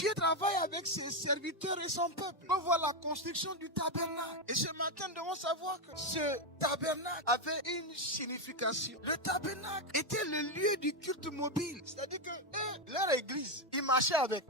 Dieu travaille avec ses serviteurs et son peuple. On voit la construction du tabernacle. Et ce matin, nous devons savoir que ce tabernacle avait une signification. Le tabernacle était le lieu du culte mobile. C'est-à-dire que leur église, ils marchaient avec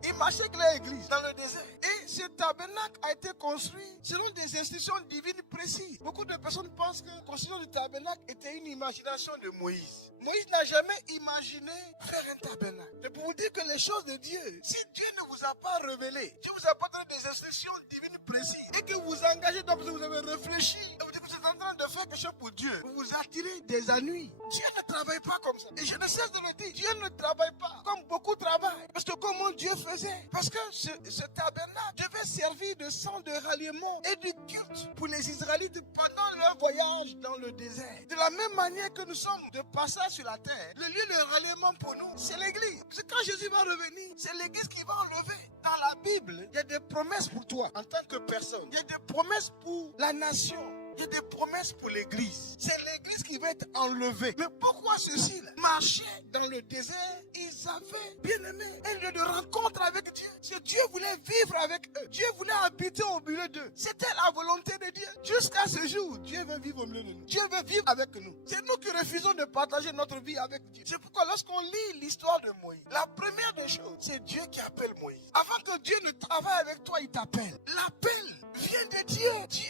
leur église dans le désert. Et ce tabernacle a été construit selon des instructions divines précises. Beaucoup de personnes pensent que la construction du tabernacle était une imagination de Moïse. Moïse n'a jamais imaginé faire un tabernacle. C'est pour vous dire que les choses de Dieu, si Dieu ne vous a pas révélé, Dieu vous a pas donné des instructions divines précises, et que vous engagez parce que vous avez réfléchi, et vous dites que vous êtes en train de faire quelque chose pour Dieu, vous vous attirez des ennuis. Dieu ne travaille pas comme ça. Et je ne cesse de le dire, Dieu ne travaille pas comme beaucoup travaillent. Parce que comment Dieu faisait? Parce que ce tabernacle devait servir de centre de ralliement et de culte pour les Israélites pendant leur voyage dans le désert. De la même manière que nous sommes de passage sur la terre, le lieu de ralliement pour nous, c'est l'église. Parce que quand Jésus va revenir, c'est l'église qui va enlever. Dans la Bible, il y a des promesses pour toi en tant que personne. Il y a des promesses pour la nation. Il y a des promesses pour l'église. C'est l'église qui va être enlevée. Mais pourquoi ceci là? Marcher dans le désert, ils avaient bien aimé un lieu de rencontre avec Dieu. C'est Dieu voulait vivre avec eux. Dieu voulait habiter au milieu d'eux. C'était la volonté de Dieu. Jusqu'à ce jour, Dieu veut vivre au milieu de nous. Dieu veut vivre avec nous. C'est nous qui refusons de partager notre vie avec Dieu. C'est pourquoi lorsqu'on lit l'histoire de Moïse, la première des choses, c'est Dieu qui appelle Moïse. Avant que Dieu ne travaille avec toi, il t'appelle. L'appel vient de Dieu. Dieu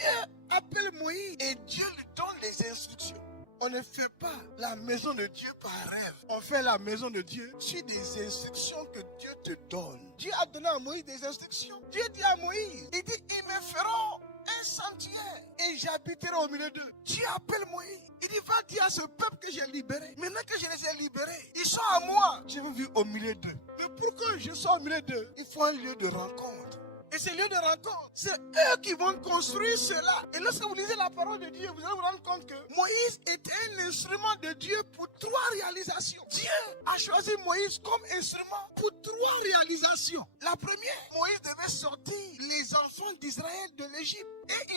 appelle Moïse et Dieu lui donne les instructions. On ne fait pas la maison de Dieu par rêve. On fait la maison de Dieu sur des instructions que Dieu te donne. Dieu a donné à Moïse des instructions. Dieu dit à Moïse, il dit, ils me feront un sanctuaire et j'habiterai au milieu d'eux. Dieu appelle Moïse. Il dit, va dire à ce peuple que j'ai libéré. Maintenant que je les ai libérés, ils sont à moi. Je veux vivre au milieu d'eux. Mais pour que je sois au milieu d'eux, il faut un lieu de rencontre. Et ce lieu de rencontre, c'est eux qui vont construire cela. Et lorsque vous lisez la parole de Dieu, vous allez vous rendre compte que Moïse était un instrument de Dieu pour 3 réalisations. Dieu a choisi Moïse comme instrument pour 3 réalisations. La première, Moïse devait sortir les enfants d'Israël de l'Égypte. Et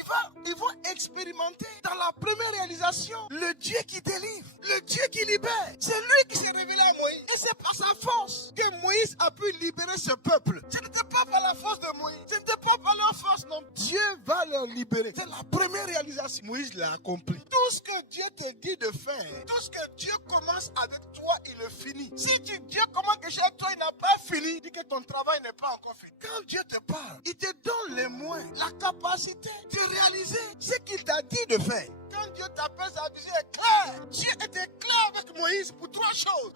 ils vont expérimenter dans la première réalisation le Dieu qui délivre, le Dieu qui libère. C'est lui qui s'est révélé à Moïse. Et c'est par sa force que Moïse a pu libérer ce peuple. Ce n'était pas par la force de Moïse. Ce n'était pas par leur force, non. Dieu va leur libérer. C'est la première réalisation. Moïse l'a accompli. Tout ce que Dieu te dit de faire, tout ce que Dieu commence avec toi, il le finit. Si Dieu commence quelque chose avec toi, il n'a pas fini, dis que ton travail n'est pas encore fini. Quand Dieu te parle, il te donne les moyens, la capacité de réaliser ce qu'il t'a dit de faire. Quand Dieu t'appelle, sa vision est claire. Dieu était clair avec Moïse pour 3 choses.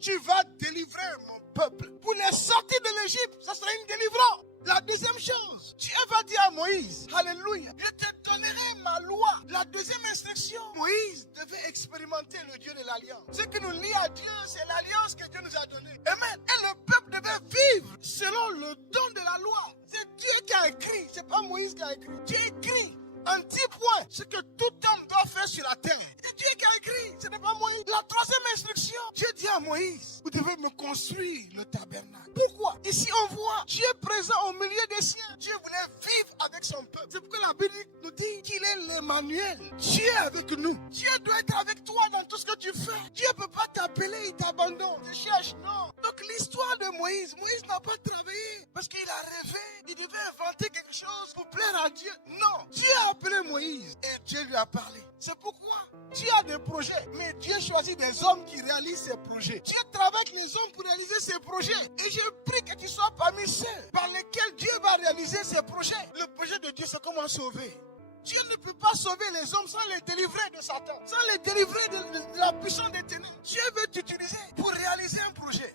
Tu vas délivrer mon peuple. Pour les sortir de l'Égypte, ça sera une délivrance. La deuxième chose, Dieu va dire à Moïse, alléluia, je te donnerai ma loi. La deuxième instruction, Moïse devait expérimenter le Dieu de l'alliance. Ce qui nous lie à Dieu, c'est l'alliance que Dieu nous a donnée. Amen. Et le peuple devait vivre selon le don de la loi. C'est Dieu qui a écrit, c'est pas Moïse qui a écrit. Dieu écrit en 10 points ce que tout homme doit faire sur la terre. C'est Dieu qui a écrit, ce n'est pas Moïse. La troisième instruction, Dieu dit à Moïse, vous devez me construire le tabernacle. Pourquoi? Ici on voit Dieu présent au milieu des siens. Dieu voulait vivre avec son peuple. C'est pourquoi la Bible nous dit qu'il est l'Emmanuel. Dieu est avec nous. Dieu doit être avec toi dans tout ce que tu fais. Dieu ne peut pas t'appeler, il t'abandonne. Tu cherches, non. Donc l'histoire de Moïse, Moïse n'a pas travaillé parce qu'il a rêvé. Il devait inventer quelque chose pour plaire à Dieu. Non. Dieu a appelé Moïse et Dieu lui a parlé. C'est pourquoi Dieu a des projets, mais Dieu choisit des hommes qui réalisent ses projets. Dieu travaille avec les hommes pour réaliser ses projets. Et je prie que tu sois parmi ceux par lesquels Dieu va réaliser ses projets. Le projet de Dieu, c'est comment sauver. Dieu ne peut pas sauver les hommes sans les délivrer de Satan, sans les délivrer de la puissance des ténèbres. Dieu veut t'utiliser pour réaliser un projet.